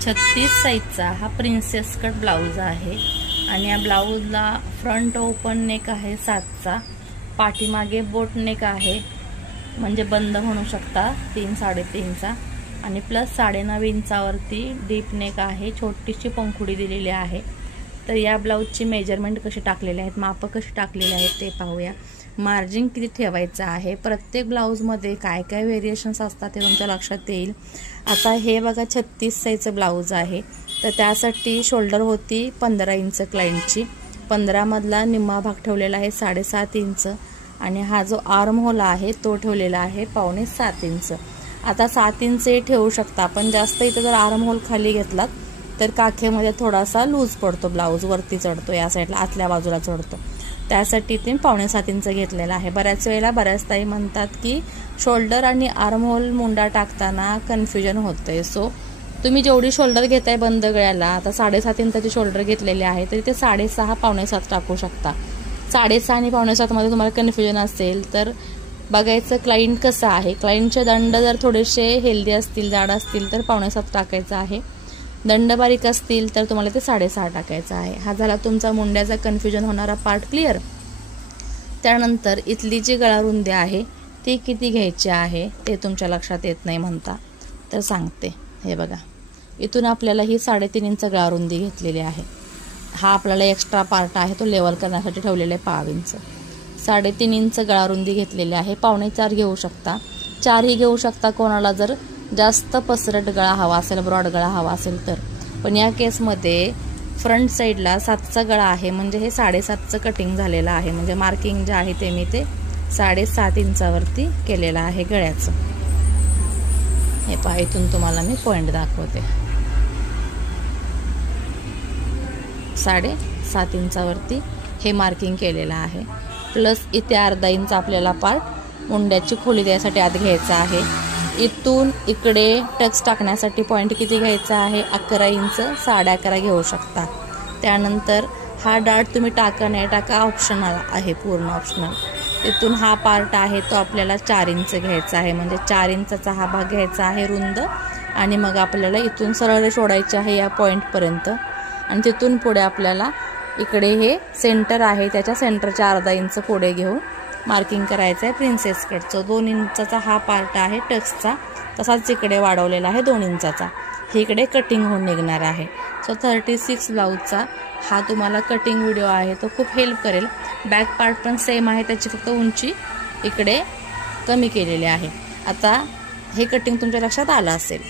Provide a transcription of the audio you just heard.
36 साईजचा हा princess cut blouse आहे आणि या ब्लाऊजला फ्रंट ओपन नेक आहे 7चा, पाठीमागे बोट नेक आहे म्हणजे बंद म्हणू शकता 3-3.5चा आणि प्लस 9.5 इंचावरती डीप नेक आहे, छोटीशी पंखुडी दिलेली आहे। तर या ब्लाऊजची मेजरमेंट कशी टाकलेले आहेत, माप कशी टाकलेले आहेत ते पाहूया। मार्जिन किती ठेवायचं आहे, प्रत्येक ब्लाऊजमध्ये काय काय व्हेरिएशन्स असतात ते तुमच्या लक्षात येईल। आता हे बघा 36 साईजचं ब्लाऊज आहे, तर त्यासाठी शोल्डर होती 15 इंच क्लायंटची, 15 मधला निम्मा भाग ठेवलेला आहे 7.5 इंच आणि हा जो आर्म होल आहे तो ठेवलेला आहे 6.25 इंच। आता 7 इंच ठेवू शकता, पण जास्त इथे जर आर्म होल खाली घेतलात तर काखेमध्ये थोडासा लूज पडतो, ब्लाऊज वरती चढतो, या साईडला आतल्या बाजूला चढतो, त्यासाठी ते 6.25 इंच घेतलेला आहे। बऱ्याच वेळेला बऱ्याच ताई म्हणतात की शोल्डर आणि आर्म होल मुंडा टाकताना कन्फ्युजन होतंय, सो तुम्ही जेवढी शोल्डर घेताय बंद गळ्याला, आता 7.5 इंचाची शोल्डर घेतलेली आहे तरी ते 6.5 पावणे 7 टाकू शकता। 6.5 आणि पावणे 7 मध्ये तुम्हाला कन्फ्युजन असेल तर बघायचं क्लायंट कसं आहे, क्लायंटचे दंड जर थोडेसे हेल्दी असतील, जाड असतील तर 6.25 टाकायचं आहे, दंड बारीक असतील तर तुम्हाला ते 6.5 टाकायचं आहे। हा झाला तुमचा मुंड्याचा कन्फ्युजन होणारा पार्ट क्लिअर। त्यानंतर इथली जी गळा रुंदी आहे ती किती घ्यायची आहे ते तुमच्या लक्षात येत नाही म्हणता, तर सांगते। हे बघा, इथून आपल्याला ही 3.5 इंच गळा रुंदी घेतलेली आहे, हा आपल्याला एक्स्ट्रा पार्ट आहे तो लेवल करण्यासाठी ठेवलेला आहे 5 इंच। 3.5 इंच गळा रुंदी घेतलेली आहे, 4.25 घेऊ शकता, 4 ही घेऊ शकता कोणाला जर जास्त पसरट गळा हवा असेल, ब्रॉड गळा हवा असेल तर। पण या केसमध्ये फ्रंट साईडला 7चा गळा आहे म्हणजे हे 7.5चं कटिंग झालेलं आहे, म्हणजे मार्किंग जे आहे ते मी ते 7.5 इंचावरती केलेलं आहे गळ्याचं। हे पहा, इथून तुम्हाला मी पॉइंट दाखवते, 7.5 इंचावरती हे मार्किंग केलेलं आहे, प्लस इथे अर्धा इंच आपल्याला पार्ट मुंड्याची खोली द्यायसाठी आत घ्यायचा आहे। इथून इकडे टक्स टाकण्यासाठी पॉइंट किती घ्यायचा आहे, 11 इंच, 11.5 घेऊ शकता। त्यानंतर हा डार्ट तुम्ही टाका नाही टाका ऑप्शनल आहे, पूर्ण ऑप्शनल। इथून हा पार्ट आहे तो आपल्याला 4 इंच घ्यायचा आहे, म्हणजे 4 इंचाचा हा भाग घ्यायचा आहे रुंद, आणि मग आपल्याला इथून सरळ सोडायचे आहे या पॉइंटपर्यंत, आणि तिथून पुढे आपल्याला इकडे हे सेंटर आहे त्याच्या सेंटरच्या अर्धा इंच पुढे घेऊन मार्किंग करायचं आहे प्रिन्सेस कटचं। 2 इंचाचा हा पार्ट आहे टक्सचा, तसाच इकडे वाढवलेला आहे 2 इंचाचा, हे इकडे कटिंग होऊन निघणार आहे। सो 36 ब्लाऊजचा हा तुम्हाला कटिंग व्हिडिओ आहे तो खूप हेल्प करेल। बॅक पार्ट पण सेम आहे, त्याची फक्त उंची इकडे कमी केलेली आहे। आता हे कटिंग तुमच्या लक्षात आलं असेल।